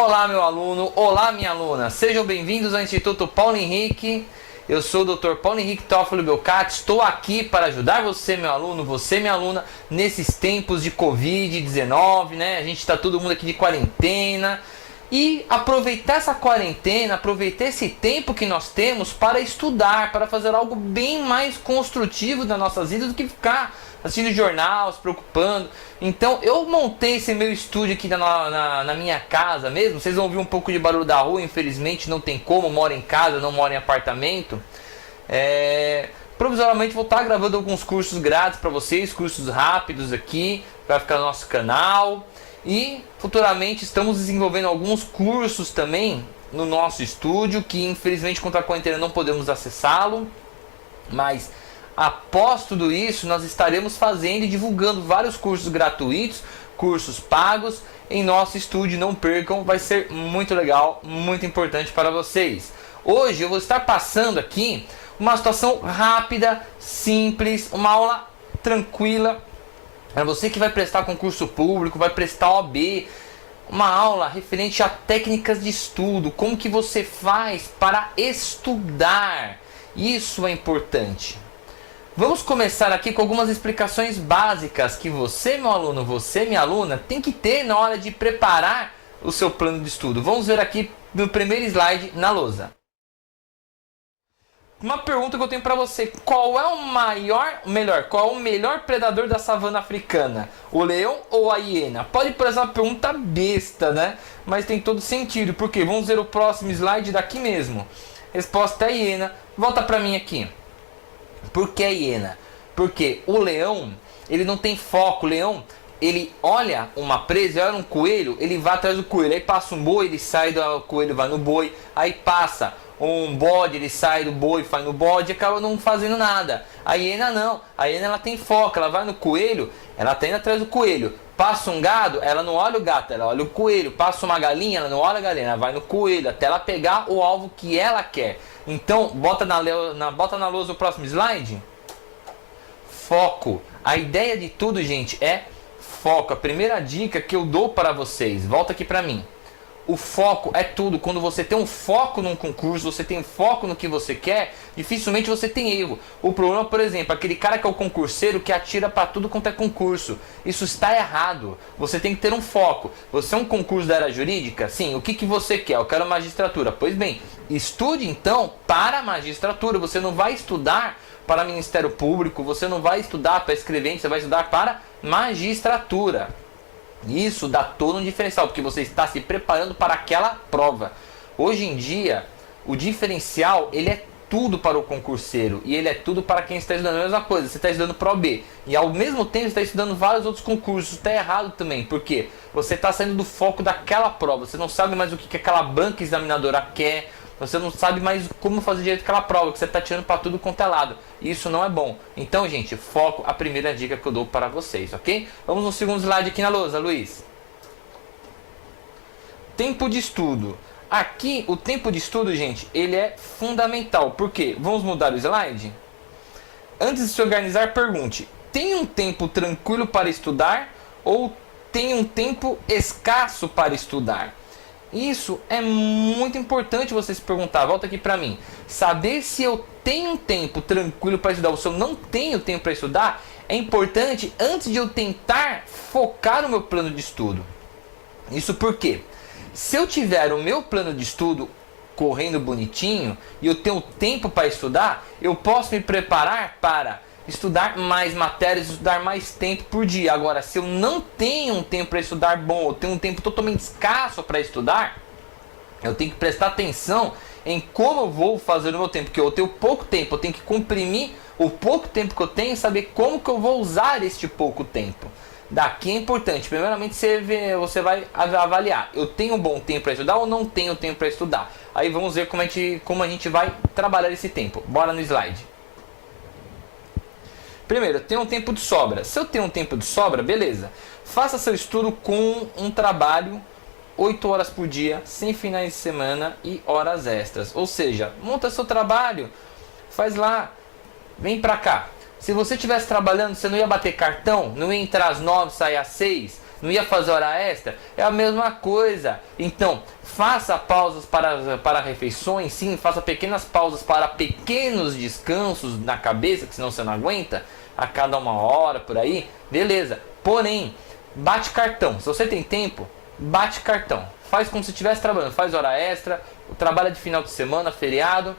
Olá, meu aluno, olá, minha aluna. Sejam bem-vindos ao Instituto Paulo Henrique. Eu sou o Dr. Paulo Henrique Toffoli Belcati. Estou aqui para ajudar você, meu aluno, você, minha aluna, nesses tempos de Covid-19, né? A gente está todo mundo aqui de quarentena. E aproveitar essa quarentena, aproveitar esse tempo que nós temos para estudar, para fazer algo bem mais construtivo das nossas vidas do que ficar assistindo jornal, se preocupando. Então eu montei esse meu estúdio aqui na minha casa mesmo. Vocês vão ouvir um pouco de barulho da rua, infelizmente não tem como, moro em casa, não moro em apartamento. Provisoriamente vou estar gravando alguns cursos grátis para vocês, cursos rápidos aqui, vai ficar no nosso canal. E futuramente estamos desenvolvendo alguns cursos também no nosso estúdio, que infelizmente contra a quarentena não podemos acessá-lo, mas após tudo isso nós estaremos fazendo e divulgando vários cursos gratuitos, cursos pagos em nosso estúdio. Não percam, vai ser muito legal, muito importante para vocês. Hoje eu vou estar passando aqui uma situação rápida, simples, uma aula tranquila. Para você que vai prestar concurso público, vai prestar OAB, uma aula referente a técnicas de estudo, como que você faz para estudar. Isso é importante. Vamos começar aqui com algumas explicações básicas que você, meu aluno, você, minha aluna, tem que ter na hora de preparar o seu plano de estudo. Vamos ver aqui no primeiro slide na lousa. Uma pergunta que eu tenho para você: qual é qual é o melhor predador da savana africana? O leão ou a hiena? Pode parecer uma pergunta besta, né? Mas tem todo sentido, porque vamos ver o próximo slide daqui mesmo. Resposta é a hiena. Volta para mim aqui. Por que a hiena? Porque o leão, ele não tem foco. O leão, ele olha uma presa, olha um coelho, ele vai atrás do coelho. Aí passa um boi, ele sai do coelho, vai no boi. Aí passa um bode, ele sai do boi, vai no bode e acaba não fazendo nada. A hiena não, a hiena ela tem foco, ela vai no coelho, ela tá indo atrás do coelho. Passa um gado, ela não olha o gato, ela olha o coelho. Passa uma galinha, ela não olha a galinha, ela vai no coelho, até ela pegar o alvo que ela quer. Então, bota na lousa o próximo slide. Foco. A ideia de tudo, gente, é foco. A primeira dica que eu dou para vocês, volta aqui para mim. O foco é tudo. Quando você tem um foco num concurso, você tem um foco no que você quer, dificilmente você tem erro. O problema, por exemplo, aquele cara que é o concurseiro que atira para tudo quanto é concurso. Isso está errado. Você tem que ter um foco. Você é um concurso da área jurídica? Sim. O que você quer? Eu quero magistratura. Pois bem, estude então para a magistratura. Você não vai estudar para Ministério Público, você não vai estudar para escrevente, você vai estudar para magistratura. Isso dá todo um diferencial, porque você está se preparando para aquela prova. Hoje em dia, o diferencial, ele é tudo para o concurseiro. E ele é tudo para quem está estudando a mesma coisa. Você está estudando para OAB. E ao mesmo tempo você está estudando vários outros concursos. Está errado também. Por quê? Você está saindo do foco daquela prova. Você não sabe mais o que aquela banca examinadora quer. Você não sabe mais como fazer direito aquela prova, que você está tirando para tudo quanto é lado. Isso não é bom. Então, gente, foco, a primeira dica que eu dou para vocês, ok? Vamos no segundo slide aqui na lousa, Luiz. Tempo de estudo. Aqui, o tempo de estudo, gente, ele é fundamental. Por quê? Vamos mudar o slide? Antes de se organizar, pergunte: tem um tempo tranquilo para estudar ou tem um tempo escasso para estudar? Isso é muito importante você se perguntar. Volta aqui para mim. Saber se eu tenho um tempo tranquilo para estudar ou se eu não tenho tempo para estudar é importante antes de eu tentar focar no meu plano de estudo. Isso porque se eu tiver o meu plano de estudo correndo bonitinho e eu tenho tempo para estudar, eu posso me preparar para estudar mais matérias, estudar mais tempo por dia. Agora, se eu não tenho um tempo para estudar bom, eu tenho um tempo totalmente escasso para estudar, eu tenho que prestar atenção em como eu vou fazer o meu tempo, porque eu tenho pouco tempo, eu tenho que comprimir o pouco tempo que eu tenho e saber como que eu vou usar este pouco tempo. Daqui é importante, primeiramente você vai avaliar: eu tenho um bom tempo para estudar ou não tenho tempo para estudar? Aí vamos ver como a gente vai trabalhar esse tempo. Bora no slide. Primeiro, eu tenho um tempo de sobra. Se eu tenho um tempo de sobra, beleza. Faça seu estudo com um trabalho 8 horas por dia, sem finais de semana e horas extras. Ou seja, monta seu trabalho, faz lá, vem pra cá. Se você estivesse trabalhando, você não ia bater cartão, não ia entrar às 9, sair às 6. Não ia fazer hora extra? É a mesma coisa. Então, faça pausas para refeições, sim, faça pequenas pausas para pequenos descansos na cabeça, que senão você não aguenta, a cada 1 hora, por aí, beleza. Porém, bate cartão. Se você tem tempo, bate cartão. Faz como se estivesse trabalhando, faz hora extra, trabalha de final de semana, feriado.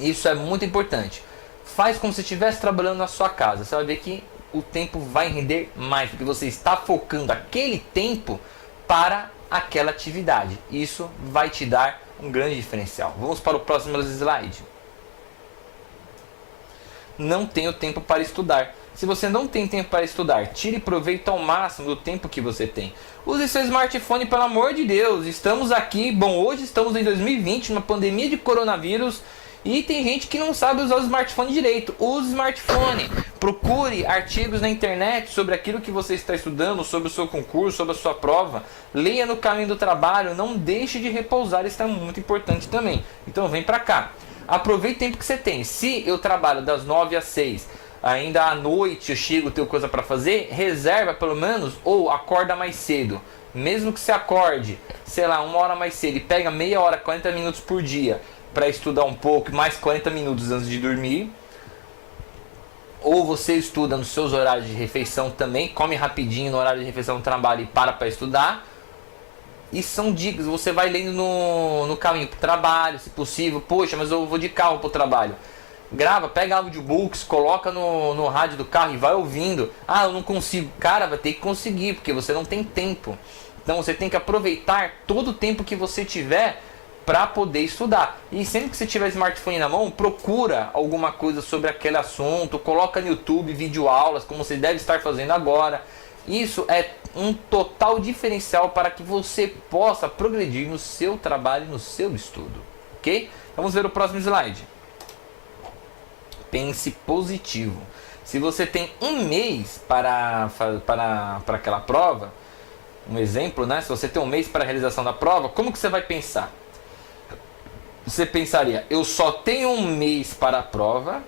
Isso é muito importante. Faz como se estivesse trabalhando na sua casa. Você vai ver que o tempo vai render mais, porque você está focando aquele tempo para aquela atividade. Isso vai te dar um grande diferencial. Vamos para o próximo slide. Não tenho tempo para estudar. Se você não tem tempo para estudar, tire proveito ao máximo do tempo que você tem. Use seu smartphone, pelo amor de Deus. Estamos aqui, hoje estamos em 2020, numa pandemia de coronavírus, e tem gente que não sabe usar o smartphone direito. Use o smartphone. Procure artigos na internet sobre aquilo que você está estudando, sobre o seu concurso, sobre a sua prova. Leia no caminho do trabalho. Não deixe de repousar, isso é muito importante também. Então vem pra cá. Aproveite o tempo que você tem. Se eu trabalho das 9 às 6, ainda à noite eu chego, tenho coisa para fazer, reserva pelo menos, ou acorda mais cedo. Mesmo que você acorde, sei lá, 1 hora mais cedo e pega meia hora, 40 minutos por dia para estudar um pouco, mais 40 minutos antes de dormir. Ou você estuda nos seus horários de refeição também, come rapidinho no horário de refeição do trabalho e para estudar. E são dicas, você vai lendo no caminho para o trabalho, se possível. Poxa, mas eu vou de carro para o trabalho. Grava, pega audiobooks, coloca no rádio do carro e vai ouvindo. Ah, eu não consigo. Cara, vai ter que conseguir, porque você não tem tempo. Então você tem que aproveitar todo o tempo que você tiver para poder estudar. E sempre que você tiver smartphone na mão, procura alguma coisa sobre aquele assunto, coloca no YouTube videoaulas, como você deve estar fazendo agora. Isso é um total diferencial para que você possa progredir no seu trabalho e no seu estudo. Ok? Vamos ver o próximo slide. Pense positivo. Se você tem 1 mês para aquela prova, um exemplo, né? Se você tem 1 mês para a realização da prova, como que você vai pensar? Você pensaria, eu só tenho 1 mês para a prova,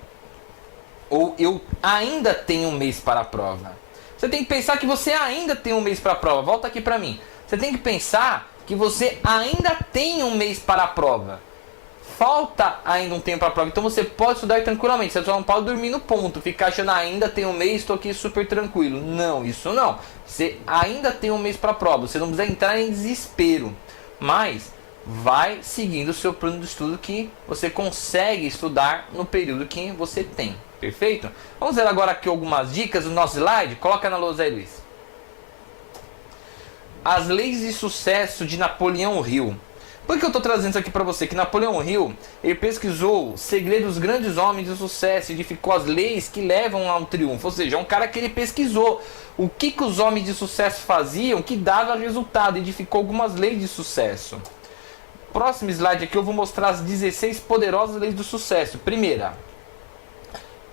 ou eu ainda tenho 1 mês para a prova? Você tem que pensar que você ainda tem 1 mês para a prova. Volta aqui para mim. Você tem que pensar que você ainda tem 1 mês para a prova. Falta ainda um tempo para a prova, então você pode estudar tranquilamente. Você só não pode dormir no ponto, ficar achando ainda tem 1 mês, estou aqui super tranquilo. Não, isso não. Você ainda tem 1 mês para a prova, você não precisa entrar em desespero. Mas vai seguindo o seu plano de estudo que você consegue estudar no período que você tem. Perfeito? Vamos ver agora aqui algumas dicas do nosso slide. Coloca na lousa aí, Luiz. As leis de sucesso de Napoleão Hill. Por que eu estou trazendo isso aqui para você? Que Napoleão Hill, ele pesquisou segredos dos grandes homens de sucesso, edificou as leis que levam ao triunfo. Ou seja, é um cara que ele pesquisou o que os homens de sucesso faziam que dava resultado, edificou algumas leis de sucesso. Próximo slide aqui eu vou mostrar as 16 poderosas leis do sucesso. Primeira,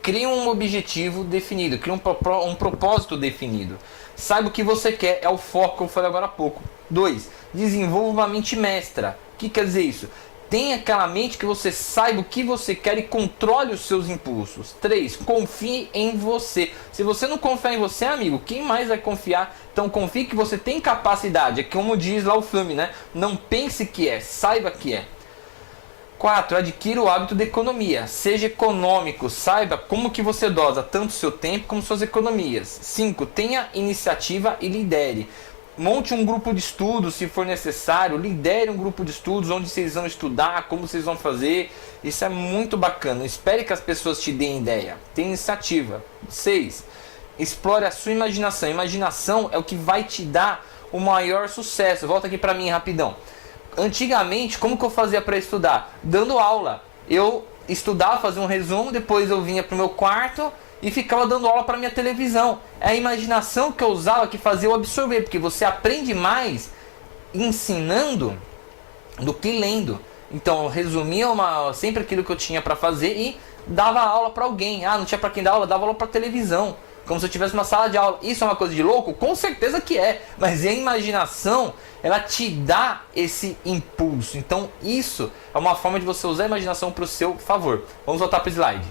crie um objetivo definido, crie um propósito definido. Saiba o que você quer, é o foco que eu falei agora há pouco. 2, desenvolva uma mente mestra. O que quer dizer isso? Tenha aquela mente que você saiba o que você quer e controle os seus impulsos. 3, confie em você. Se você não confiar em você, amigo, quem mais vai confiar? Então confie que você tem capacidade. É como diz lá o filme, né? Não pense que é, saiba que é. 4, adquira o hábito de economia. Seja econômico, saiba como que você dosa tanto o seu tempo como suas economias. 5, tenha iniciativa e lidere. Monte um grupo de estudos se for necessário, lidere um grupo de estudos onde vocês vão estudar, como vocês vão fazer. Isso é muito bacana. Espere que as pessoas te deem ideia. Tenha iniciativa. 6, explore a sua imaginação. Imaginação é o que vai te dar o maior sucesso. Volta aqui para mim rapidão. Antigamente, como que eu fazia para estudar? Dando aula. Eu estudava, fazia um resumo, depois eu vinha para o meu quarto e ficava dando aula para minha televisão. É a imaginação que eu usava que fazia eu absorver, porque você aprende mais ensinando do que lendo. Então eu resumia sempre aquilo que eu tinha para fazer e dava aula para alguém. Ah, não tinha para quem dar aula, dava aula para televisão, como se eu tivesse uma sala de aula. Isso é uma coisa de louco? Com certeza que é, mas a imaginação, ela te dá esse impulso. Então isso é uma forma de você usar a imaginação para o seu favor. Vamos voltar para o slide.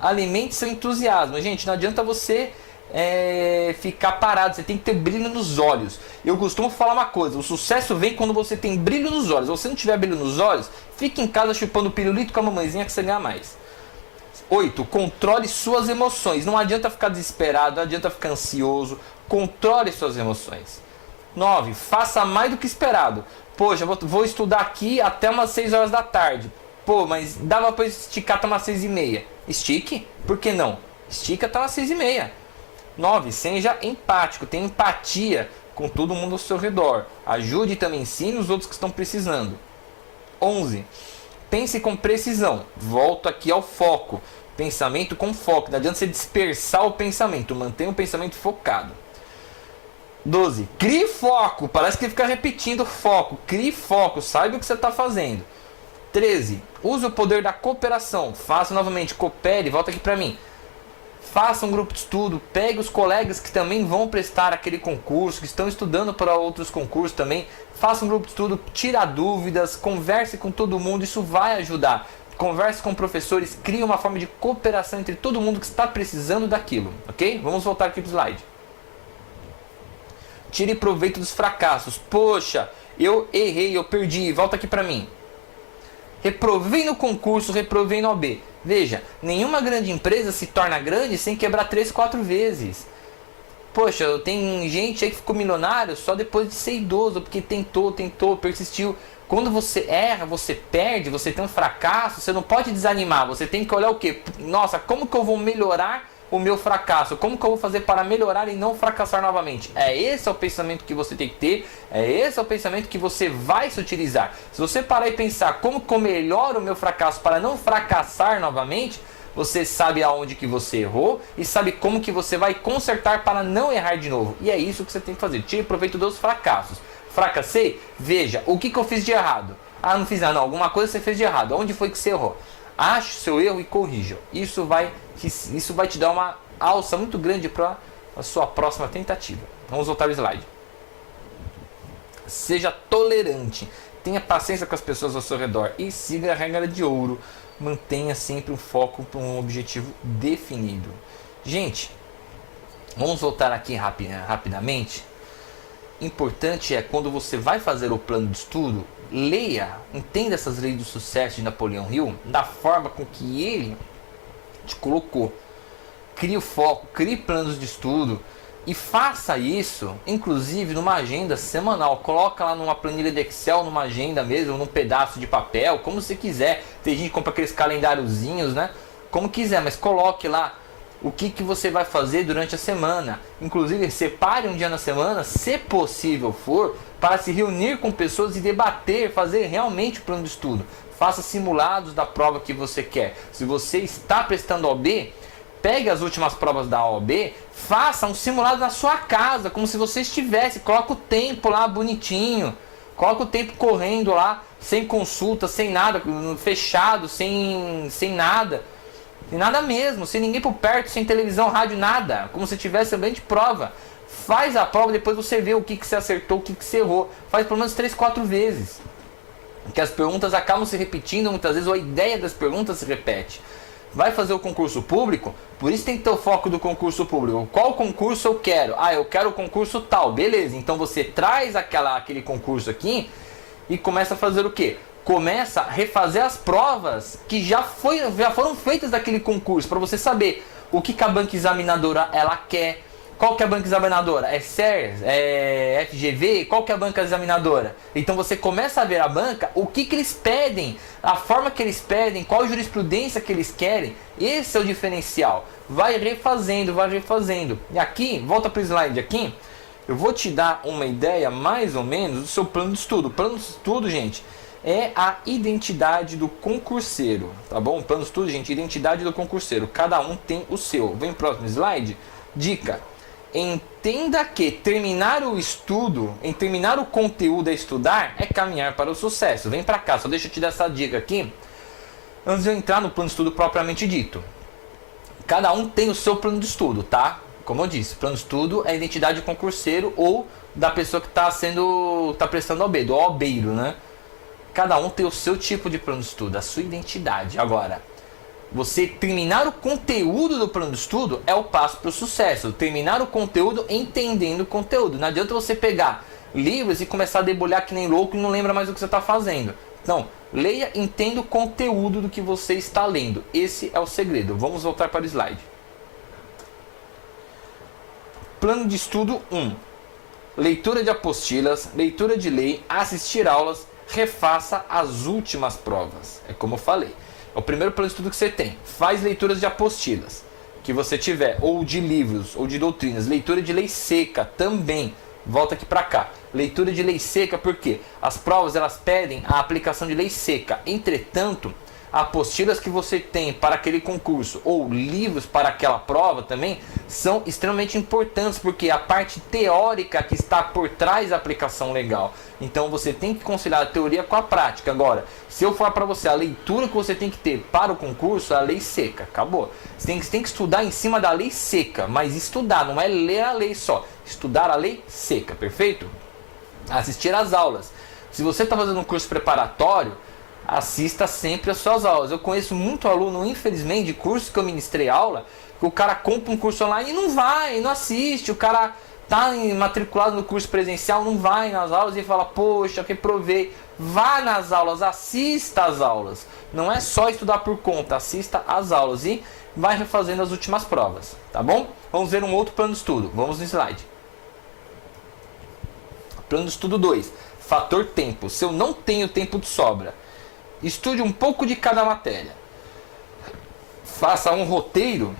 Alimente seu entusiasmo. Gente, não adianta você ficar parado, você tem que ter brilho nos olhos. Eu costumo falar uma coisa, o sucesso vem quando você tem brilho nos olhos. Se você não tiver brilho nos olhos, fique em casa chupando pirulito com a mamãezinha que você ganha mais. 8. Controle suas emoções. Não adianta ficar desesperado, não adianta ficar ansioso. Controle suas emoções. 9. Faça mais do que esperado. Poxa, vou estudar aqui até umas 6 horas da tarde. Pô, mas dava para esticar até umas 6h30. Estique? Por que não? Estica até umas 6h30. 9. Seja empático. Tenha empatia com todo mundo ao seu redor. Ajude também, ensine os outros que estão precisando. 11. Pense com precisão. Volto aqui ao foco. Pensamento com foco. Não adianta você dispersar o pensamento. Mantenha o pensamento focado. 12. Crie foco. Parece que fica repetindo foco. Crie foco. Saiba o que você está fazendo. 13. Use o poder da cooperação. Faça novamente. Coopere. Volta aqui para mim. Faça um grupo de estudo. Pegue os colegas que também vão prestar aquele concurso, que estão estudando para outros concursos também. Faça um grupo de estudo. Tira dúvidas. Converse com todo mundo. Isso vai ajudar. Converse com professores. Crie uma forma de cooperação entre todo mundo que está precisando daquilo. Ok? Vamos voltar aqui para o slide. Tire proveito dos fracassos. Poxa, eu errei, eu perdi. Volta aqui para mim. Reprovei no concurso, reprovei no OB. Veja, nenhuma grande empresa se torna grande sem quebrar 3, 4 vezes. Poxa, tem gente aí que ficou milionário só depois de ser idoso, porque tentou, persistiu. Quando você erra, você perde, você tem um fracasso, você não pode desanimar. Você tem que olhar o quê? Nossa, como que eu vou melhorar o meu fracasso? Como que eu vou fazer para melhorar e não fracassar novamente? Esse é o pensamento que você tem que ter, esse é o pensamento que você vai se utilizar. Se você parar e pensar como que eu melhoro o meu fracasso para não fracassar novamente, você sabe aonde que você errou e sabe como que você vai consertar para não errar de novo. E é isso que você tem que fazer. Tire proveito dos fracassos. Fracassei? Veja, o que eu fiz de errado? Ah, não fiz nada, não. Alguma coisa você fez de errado. Onde foi que você errou? Ache o seu erro e corrija. Isso vai te dar uma alça muito grande para a sua próxima tentativa. Vamos voltar ao slide. Seja tolerante. Tenha paciência com as pessoas ao seu redor. E siga a regra de ouro. Mantenha sempre um foco para um objetivo definido. Gente, vamos voltar aqui rapidamente. Importante é, quando você vai fazer o plano de estudo, leia, entenda essas leis do sucesso de Napoleão Hill da forma com que ele te colocou. Crie o foco, crie planos de estudo e faça isso, inclusive numa agenda semanal. Coloca lá numa planilha de Excel, numa agenda mesmo, num pedaço de papel, como você quiser. Tem gente que compra aqueles calendáriozinhos, né? Como quiser, mas coloque lá o que você vai fazer durante a semana. Inclusive, separe um dia na semana, se possível for, para se reunir com pessoas e debater, fazer realmente o plano de estudo. Faça simulados da prova que você quer. Se você está prestando OAB, pegue as últimas provas da OAB, faça um simulado na sua casa, como se você estivesse. Coloca o tempo lá bonitinho, coloca o tempo correndo lá, sem consulta, sem nada, fechado, sem nada. Sem nada mesmo, sem ninguém por perto, sem televisão, rádio, nada. Como se tivesse ambiente de prova. Faz a prova, depois você vê o que você acertou, o que você errou. Faz pelo menos 3, 4 vezes. Porque as perguntas acabam se repetindo muitas vezes, ou a ideia das perguntas se repete. Vai fazer o concurso público, por isso tem que ter o foco do concurso público. Qual concurso eu quero? Ah, eu quero o concurso tal. Beleza, então você traz aquele concurso aqui e começa a fazer o quê? Começa a refazer as provas que já foram feitas daquele concurso, para você saber o que a banca examinadora ela quer. Qual que é a banca examinadora? É SERS? É FGV? Qual que é a banca examinadora? Então você começa a ver a banca, o que eles pedem, a forma que eles pedem, qual jurisprudência que eles querem. Esse é o diferencial. Vai refazendo, vai refazendo. E aqui, volta para o slide aqui, eu vou te dar uma ideia mais ou menos do seu plano de estudo. O plano de estudo, gente, é a identidade do concurseiro, tá bom? Plano de estudo, gente, identidade do concurseiro. Cada um tem o seu. Vem pro próximo slide. Dica: entenda que terminar o estudo, terminar o conteúdo a estudar, é caminhar para o sucesso. Vem para cá, só deixa eu te dar essa dica aqui, antes de eu entrar no plano de estudo propriamente dito. Cada um tem o seu plano de estudo, tá? Como eu disse, plano de estudo é a identidade do concurseiro ou da pessoa que está prestando OAB, do OABeiro, né? Cada um tem o seu tipo de plano de estudo, a sua identidade. Agora, Você terminar o conteúdo do plano de estudo é o passo para o sucesso. Terminar o conteúdo entendendo o conteúdo. Não adianta você pegar livros e começar a debulhar que nem louco e não lembra mais o que você está fazendo. Então, leia, entenda o conteúdo do que você está lendo. Esse é o segredo. Vamos voltar para o slide. Plano de estudo 1. Leitura de apostilas, leitura de lei, assistir aulas, refaça as últimas provas. É como eu falei. É o primeiro plano de estudo que você tem. Faz leituras de apostilas que você tiver, ou de livros, ou de doutrinas. Leitura de lei seca também. Volta aqui para cá. Leitura de lei seca, porque as provas elas pedem a aplicação de lei seca. Entretanto, apostilas que você tem para aquele concurso ou livros para aquela prova também são extremamente importantes, porque a parte teórica que está por trás da aplicação legal. Então você tem que conciliar a teoria com a prática. Agora, se eu falar para você a leitura que você tem que ter para o concurso, é a lei seca. Acabou. Você tem que estudar em cima da lei seca, mas estudar, não é ler a lei só. Estudar a lei seca, perfeito? Assistir às aulas. Se você está fazendo um curso preparatório, assista sempre às suas aulas. Eu conheço muito aluno, infelizmente, de curso que eu ministrei aula, que o cara compra um curso online e não vai, não assiste. O cara tá matriculado no curso presencial, não vai nas aulas e fala, poxa, eu reprovei. Vá nas aulas, assista às aulas. Não é só estudar por conta, assista às aulas e vai refazendo as últimas provas, tá bom? Vamos ver um outro plano de estudo. Vamos no slide. Plano de estudo 2. Fator tempo. Se eu não tenho tempo de sobra, estude um pouco de cada matéria. Faça um roteiro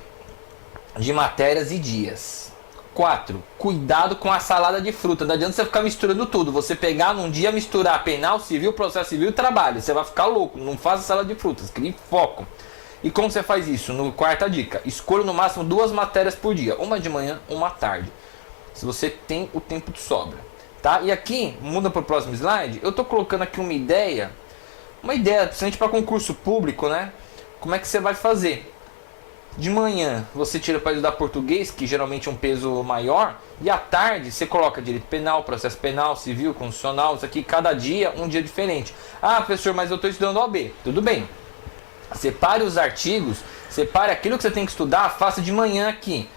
de matérias e dias. 4. Cuidado com a salada de fruta. Não adianta você ficar misturando tudo. Você pegar num dia, misturar penal, civil, processo civil e trabalho. Você vai ficar louco. Não faça salada de frutas. Crie foco. E como você faz isso? No quarta dica. Escolha no máximo 2 matérias por dia. Uma de manhã, uma à tarde. Se você tem o tempo de sobra. Tá? E aqui, muda para o próximo slide. Eu estou colocando aqui uma ideia, principalmente para concurso público, né? Como é que você vai fazer? De manhã você tira para estudar português, que geralmente é um peso maior, e à tarde você coloca direito penal, processo penal, civil, constitucional, isso aqui, cada dia um dia diferente. Ah, professor, mas eu estou estudando OAB. Tudo bem. Separe os artigos, separe aquilo que você tem que estudar, faça de manhã aqui.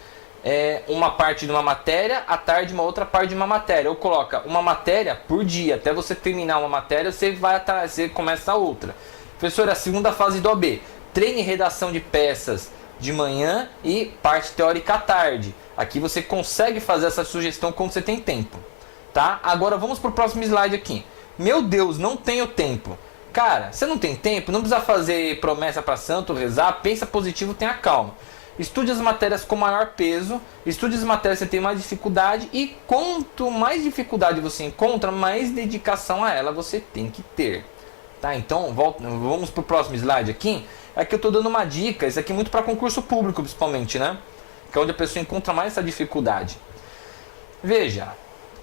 Uma parte de uma matéria, à tarde uma outra parte de uma matéria. Ou coloca uma matéria por dia. Até você terminar uma matéria, você começa a outra. Professor, a segunda fase do OAB. Treine redação de peças de manhã e parte teórica à tarde. Aqui você consegue fazer essa sugestão quando você tem tempo. Tá? Agora vamos para o próximo slide aqui. Meu Deus, não tenho tempo. Cara, você não tem tempo? Não precisa fazer promessa para santo, rezar. Pensa positivo, tenha calma. Estude as matérias com maior peso, estude as matérias que você tem mais dificuldade e quanto mais dificuldade você encontra, mais dedicação a ela você tem que ter. Tá? Então, vamos para o próximo slide aqui. Aqui eu estou dando uma dica, isso aqui é muito para concurso público principalmente, né? Que é onde a pessoa encontra mais essa dificuldade. Veja,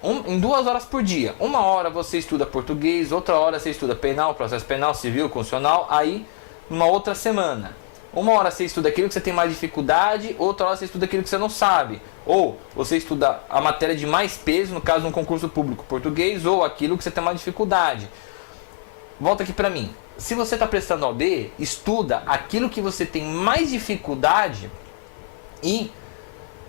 em 2 horas por dia, 1 hora você estuda português, outra hora você estuda penal, processo penal, civil, constitucional, aí numa outra semana. 1 hora você estuda aquilo que você tem mais dificuldade, outra hora você estuda aquilo que você não sabe. Ou você estuda a matéria de mais peso, no caso de um concurso público português, ou aquilo que você tem mais dificuldade. Volta aqui para mim. Se você está prestando OAB, estuda aquilo que você tem mais dificuldade e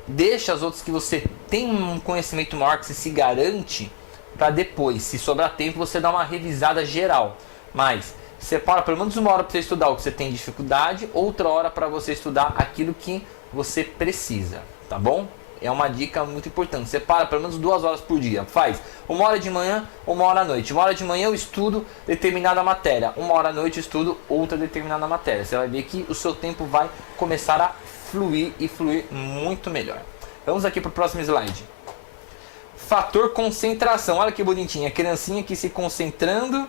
deixa as outras que você tem um conhecimento maior, que você se garante, para depois, se sobrar tempo, você dá uma revisada geral. Mas separa pelo menos 1 hora para você estudar o que você tem dificuldade, outra hora para você estudar aquilo que você precisa, tá bom? É uma dica muito importante. Separa pelo menos 2 horas por dia. Faz 1 hora de manhã, 1 hora à noite. 1 hora de manhã eu estudo determinada matéria. 1 hora à noite eu estudo outra determinada matéria. Você vai ver que o seu tempo vai começar a fluir e fluir muito melhor. Vamos aqui para o próximo slide. Fator concentração. Olha que bonitinha. A criancinha aqui se concentrando.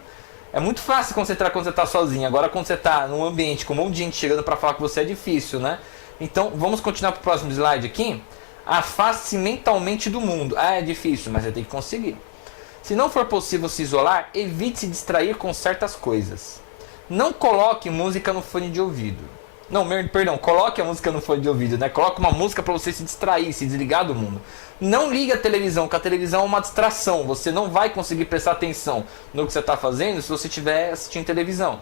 É muito fácil se concentrar quando você está sozinho. Agora quando você está num ambiente com um monte de gente chegando para falar com você é difícil, né? Então vamos continuar para o próximo slide aqui. Afaste-se mentalmente do mundo. Ah, é difícil, mas você tem que conseguir. Se não for possível se isolar, evite se distrair com certas coisas. Não coloque música no fone de ouvido. Não, perdão, coloque a música no fone de ouvido, né? Coloque uma música para você se distrair, se desligar do mundo. Não ligue a televisão, porque a televisão é uma distração. Você não vai conseguir prestar atenção no que você está fazendo se você estiver assistindo televisão.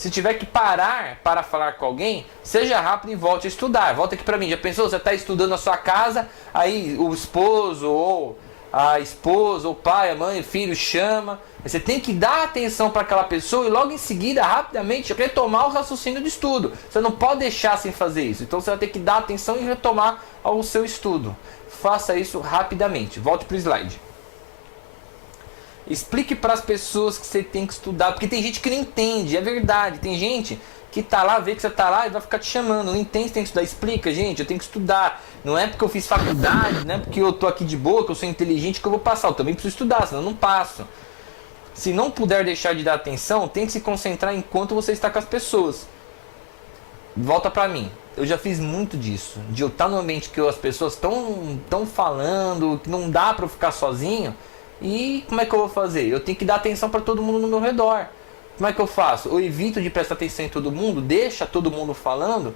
Se tiver que parar para falar com alguém, seja rápido e volte a estudar. Volta aqui para mim. Já pensou? Você está estudando na sua casa, aí o esposo ou a esposa, o pai, a mãe, o filho chama. Você tem que dar atenção para aquela pessoa e logo em seguida, rapidamente, retomar o raciocínio do estudo. Você não pode deixar sem fazer isso. Então você vai ter que dar atenção e retomar ao seu estudo. Faça isso rapidamente. Volte para o slide. Explique para as pessoas que você tem que estudar, porque tem gente que não entende, é verdade. Tem gente que tá lá, vê que você tá lá e vai ficar te chamando. Não entende, você tem que estudar. Explica, gente, eu tenho que estudar. Não é porque eu fiz faculdade, não é porque eu tô aqui de boa, que eu sou inteligente, que eu vou passar. Eu também preciso estudar, senão eu não passo. Se não puder deixar de dar atenção, tem que se concentrar enquanto você está com as pessoas. Volta pra mim. Eu já fiz muito disso. De eu estar no ambiente que as pessoas estão falando, que não dá pra eu ficar sozinho. E como é que eu vou fazer? Eu tenho que dar atenção para todo mundo no meu redor. Como é que eu faço? Eu evito de prestar atenção em todo mundo, deixa todo mundo falando,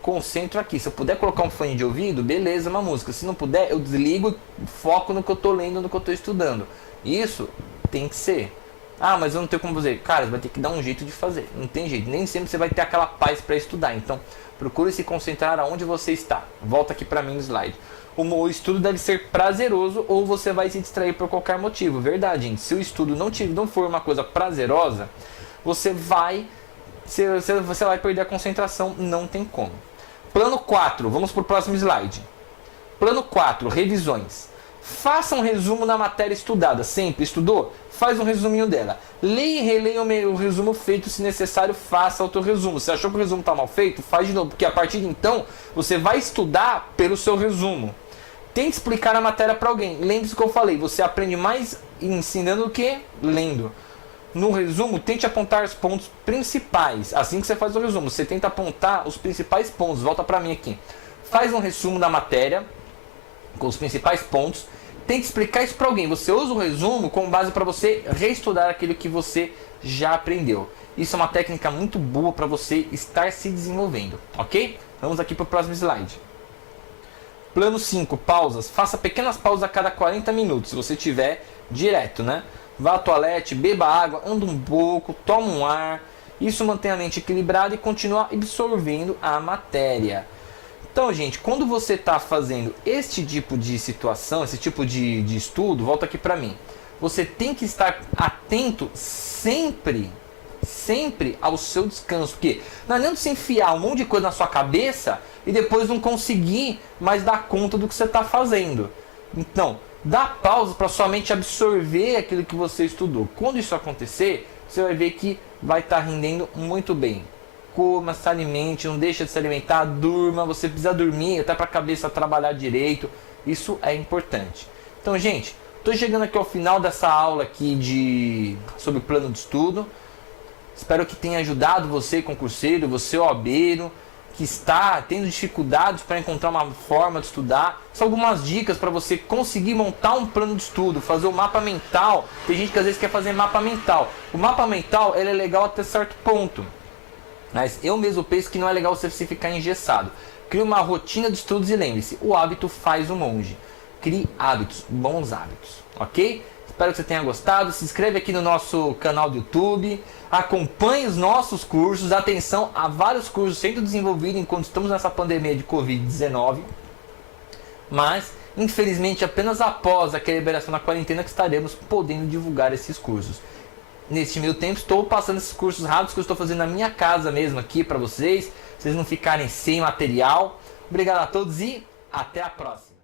concentro aqui. Se eu puder colocar um fone de ouvido, beleza, uma música. Se não puder, eu desligo e foco no que eu estou lendo, no que eu estou estudando. Isso tem que ser. Ah, mas eu não tenho como fazer. Cara, você vai ter que dar um jeito de fazer. Não tem jeito. Nem sempre você vai ter aquela paz para estudar. Então, procure se concentrar aonde você está. Volta aqui para mim no slide. O estudo deve ser prazeroso ou você vai se distrair por qualquer motivo. Verdade, gente. Se o estudo não for uma coisa prazerosa, você vai perder a concentração. Não tem como. Plano 4. Vamos para o próximo slide. Plano 4. Revisões. Faça um resumo da matéria estudada. Sempre estudou? Faz um resuminho dela. Leia e releia o resumo feito. Se necessário, faça outro resumo. Se achou que o resumo está mal feito, faz de novo. Porque a partir de então, você vai estudar pelo seu resumo. Tente explicar a matéria para alguém. Lembre-se do que eu falei. Você aprende mais ensinando do que lendo. No resumo, tente apontar os pontos principais. Assim que você faz o resumo, você tenta apontar os principais pontos. Volta para mim aqui. Faz um resumo da matéria com os principais pontos. Tente explicar isso para alguém. Você usa o resumo como base para você reestudar aquilo que você já aprendeu. Isso é uma técnica muito boa para você estar se desenvolvendo, ok? Vamos aqui para o próximo slide. Plano 5, pausas. Faça pequenas pausas a cada 40 minutos, se você tiver direto, né? Vá ao toalete, beba água, anda um pouco, toma um ar. Isso mantém a mente equilibrada e continua absorvendo a matéria. Então, gente, quando você está fazendo este tipo de situação, esse tipo de estudo, volta aqui para mim. Você tem que estar atento sempre ao seu descanso. Porque não adianta você enfiar um monte de coisa na sua cabeça e depois não conseguir mais dar conta do que você está fazendo. Então, dá pausa para sua mente absorver aquilo que você estudou. Quando isso acontecer, você vai ver que vai estar rendendo muito bem. Coma, se alimente, não deixa de se alimentar, durma. Você precisa dormir até para a cabeça trabalhar direito. Isso é importante. Então, gente, estou chegando aqui ao final dessa aula aqui sobre o plano de estudo. Espero que tenha ajudado você, concurseiro, você, OABeiro, que está tendo dificuldades para encontrar uma forma de estudar. São algumas dicas para você conseguir montar um plano de estudo, fazer o mapa mental. Tem gente que às vezes quer fazer mapa mental. O mapa mental ele é legal até certo ponto, mas eu mesmo penso que não é legal você ficar engessado. Crie uma rotina de estudos e lembre-se, o hábito faz o monge. Crie hábitos, bons hábitos, ok? Espero que você tenha gostado. Se inscreve aqui no nosso canal do YouTube. Acompanhe os nossos cursos. Atenção, há vários cursos sendo desenvolvidos enquanto estamos nessa pandemia de Covid-19. Mas, infelizmente, apenas após a liberação da quarentena que estaremos podendo divulgar esses cursos. Neste meio tempo, estou passando esses cursos rápidos que eu estou fazendo na minha casa mesmo aqui para vocês não ficarem sem material. Obrigado a todos e até a próxima.